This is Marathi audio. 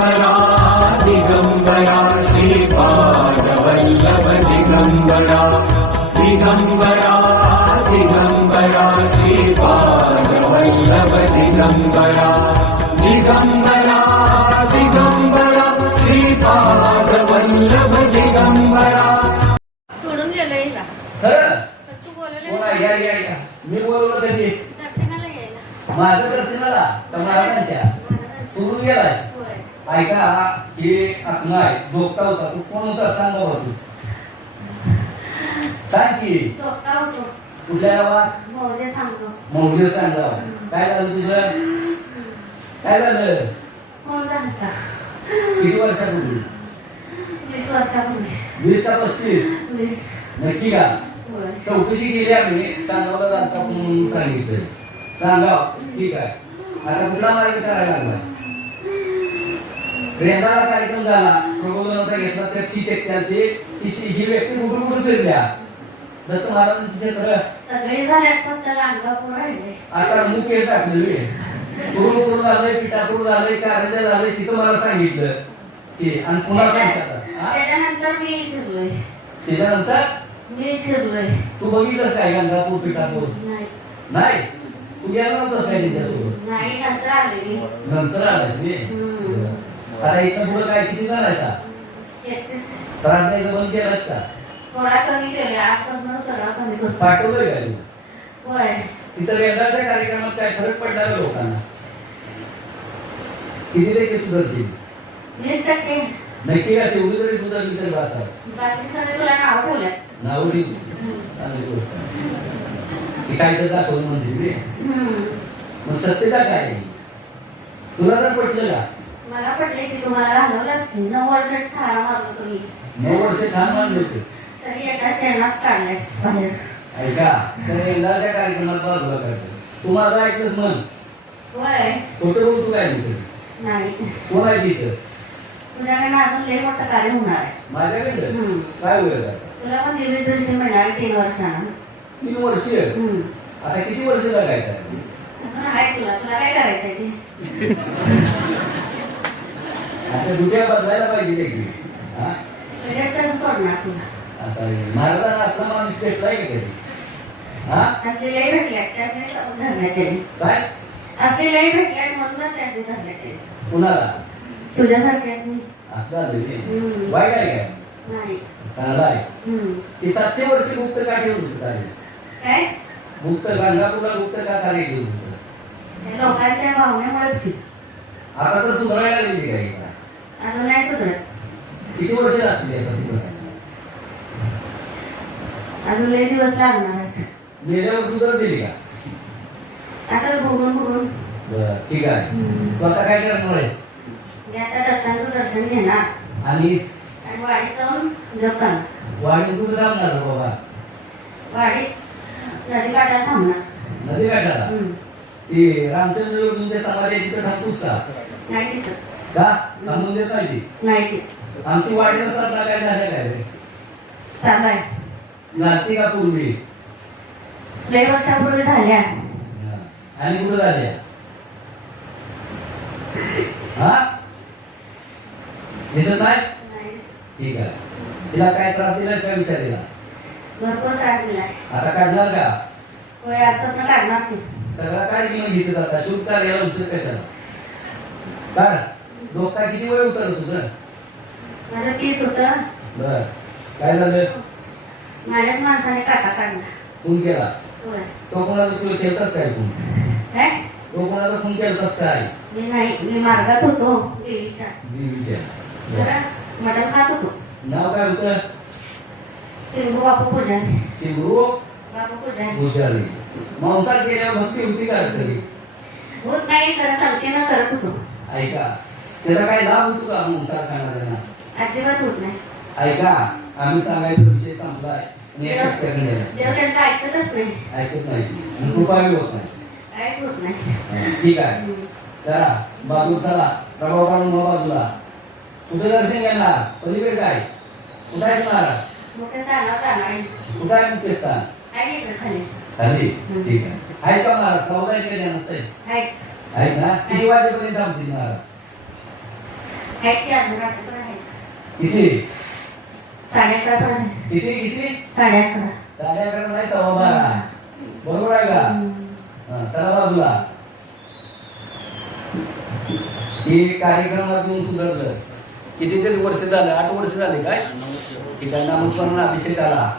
दिगंबरा दिगंबरा श्रीपादवल्लभ दिगंबरा दिगंबरा दिगंबरा श्रीपादवल्लभ दिगंबरा दिगंबरा दिगंबरा श्रीपादवल्लभ दिगंबरा सोडून गेलो हिला तू बोलवलं बोला या या या. मी बोलवलं कधी? दर्शनाला यायला. माझं दर्शनाला? तर महाराजांच्या. सोडून गेलाय. ऐका हे आत्मा आहे. झोपता होता. तू कोण होता? सांग बाबा तू. सांग की. कुठल्या गावात? मौजे सांगा. काय झालं तुझं? काय झालं? किती वर्षापूर्वी? वीस का पस्तीस? नक्की का? चौकशी केली आम्ही. सांगावला जाता म्हणून सांगितलं सांगा. ठीक आहे. आता कुठला मार्ग करायला लागला कार्यक्रम झाला प्रबोधनाचा घेतला आली ती ही व्यक्ती कुठून कुठून फिरल्या. दत्त महाराजांची क्षेत्र सगळे झाल्यात फक्त गाणगापूर राहिले. आता मुख्य टाकलेली पूर्ण झालंय पिठापूर झालंय कारंजा झालंय तिथं मला सांगितलं. की आणि पुन्हा? त्याच्यानंतर मी शिरलोय. त्याच्यानंतर? मी शिरलोय. तू बघितलंस काय पिठापूर? नाही. तू गेला नव्हतास काय त्यांच्यासोबत? नाही नंतर आले मी नंतर आलास मी हम्म. आता इथं पुढं काय किती येतेच. त्रास द्यायचा बंद थोडा कमी केले आजपासून सगळं कमी करतो पाठवलंय का तू? होय. तिथं वेदाच्या कार्यक्रमात काय फरक पडणार लोकांना? किती टक्के सुधारतील? वीस टक्के. नक्की का तेवढी तरी सुधारली तरी आहे. बाकी सगळे तुला नाव ठेवल्यात. नाव ठेवू? चांगली गोष्ट. ती काय तर दाखवून म्हणते. मग सत्यता काय? तुला तर पटलं का? मला पटले की तुम्हाला की नऊ वर्ष ठाणा मारलो तुम्ही. नऊ वर्ष छान मानले होते? तरी एका शेणात काढल्यास बाहेर. ऐका तर यंदाच्या कार्यक्रमात बाजूला काढतो तू माझं ऐकलंस म्हण. होय. खोटं बोल तू काय तिथं? नाही. कोण आहे तिथं? तुझ्याकडनं अजून लय मोठं कार्य होणार आहे. माझ्याकडे. काय होईल? तुला पण दिव्य दर्शन मिळणार तीन वर्षानं. तीन वर्ष. आता किती वर्ष जगायचं आहे? अजून आहे तुला. तुला काय करायचंय ते? आता दुट्या बदलायला पाहिजे महाराजांना असला माणूस भेटलाय का कधी? हा? त्याचे काय? म्हणूनच कुणाला? तुझ्यासारख्याच मी. वाईट आहे काय? नाही. चांगला आहे. ते सातशे वर्ष गुप्त का ठेवून होतं कार्य काय? गुप्त गाणगापूरला गुप्त का कार्य ठेवून होतं? त्या लोकांच्या भावनेमुळेच आता तर सुधारायला गेली काय का? अजून नाही सुधरत किती वर्ष लागतील अजून लय दिवस लागणार. मेल्यावर सुधार दिली का? असं बघून बघून. बरं ठीक आहे. तू आता काय करणार आहेस? मी आता दत्तांचं दर्शन घेणार. आणि आणि वाडीत जाऊन जप करणार वाढीत कुठे थांबणार बाबा? वाडीत नदी काठाला थांबणार. नदी काठाला हम्म. ती रामचंद्र समाधी आहे तिथं थांबतोस का? नाही तिथं. का? थांबून देत नाही ती? नाही आमची वाढीला साधला काय झालं काय रे? चालू आहे. लागते का पूर्वी? लय वर्षापूर्वी झाल्या हा. आणि कुठं झाल्या हा? दिसत नाही. ठीक आहे. तिला काय त्रास दिला का विचार भरपूर त्रास दिलाय. आता काढणार का? होय आजपासून काढणार की. सगळा काय घेऊन घेतलं आता शुभ कार्याला उशीर कशाला? काढ. डोका किती वेळ उतरलं तुझं? माझं केस होतं. बर. काय झालं? माझ्याच माणसाने काटा काढला. खून केला? तो कोणाला तुला केलताच काय काय? तो कोणाला केलताच काय? मी नाही. मी मार्गात होतो. देवीच्या. देवीच्या. जरा मटण खात होतो. नाव काय होतं? सिंधू बापू पुजारी. शिवरू बापू पुजारी. भुजारी मांसार केल्यावर भक्ती होती का होत नाही. खरं सांगते करत होतो. ऐका. त्याचा काय लाभ होतो का मांसार खाणाऱ्यांना अजिबात होत नाही. ऐका आम्ही सांगायचा विषय देव त्यांचं ऐकतच नाही. ऐकत नाही. होत नाही. ठीक आहे. जरा बाजू चला. प्रभाव काढून मग बाजूला. कुठे दर्शन घेणार? पलीकडे काय कुठं आहे आहे. कुठं आहे मुख्य स्थान? आहे इकडं खाली? ठीक आहे. आहे का महाराज चौदा आहे का नसते? आहे. आहेत ना? किती वाजेपर्यंत थांबतील महाराज आहेत की अजून रात्री आहेत किती? साडे अकरा पर्यंत किती किती? साडे अकरा साडे अकरा नाही सव्वा बारा. बरोबर आहे का? हा, चला बाजूला. हे कार्यक्रमातून सुधारलं. किती तरी वर्ष झालं? आठ वर्ष झाले काय? की त्यांना मुसलमान अभिषेक आला